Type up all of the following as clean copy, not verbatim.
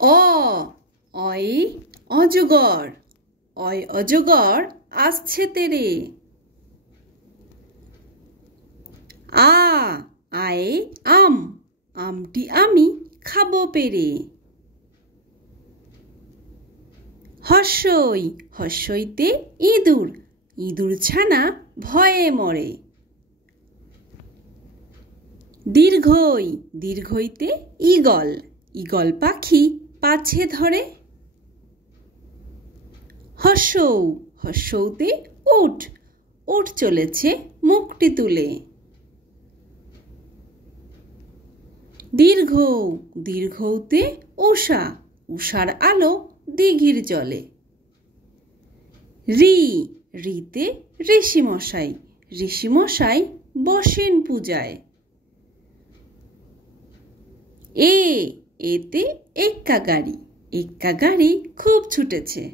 অ অয় অজগর, অয় অজগর আসছে তেরে। আ আয়ে আম, আমটি আমি খাবো পেরে। হর্ষই হর্ষইতে ইঁদুর, ইঁদুর ছানা ভয়ে মরে। দীর্ঘই দীর্ঘইতে ঈগল, ঈগল পাখি পাছে ধরে। হর্ষৌ হর্ষৌতে উট, উট চলেছে মুখটি তুলে। দীর্ঘ দীর্ঘৌতে উষা, উষার আলো দিঘির জলে। রি রিতে ঋষিমশাই, ঋষিমশাই বসেন পূজায়। এ এতে এক্কা গাড়ি, এক্কা গাড়ি খুব ছুটেছে।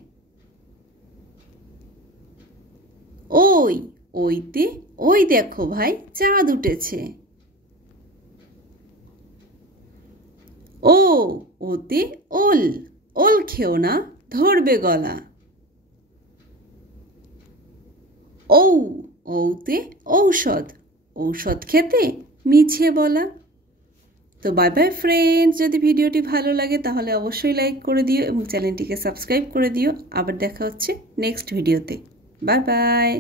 ওই ওইতে ওই দেখো ভাই চাঁদ উঠেছে। ও ওতে ওল, ওল খেও না ধরবে গলা। ঔ ঔতে ঔষধ, ঔষধ খেতে মিছে বলা। তো বাই বাই ফ্রেন্ডস, যদি ভিডিওটি ভালো লাগে তাহলে অবশ্যই লাইক করে দিও এবং চ্যানেলটিকে সাবস্ক্রাইব করে দিও। আবার দেখা হচ্ছে নেক্সট ভিডিওতে। Bye bye.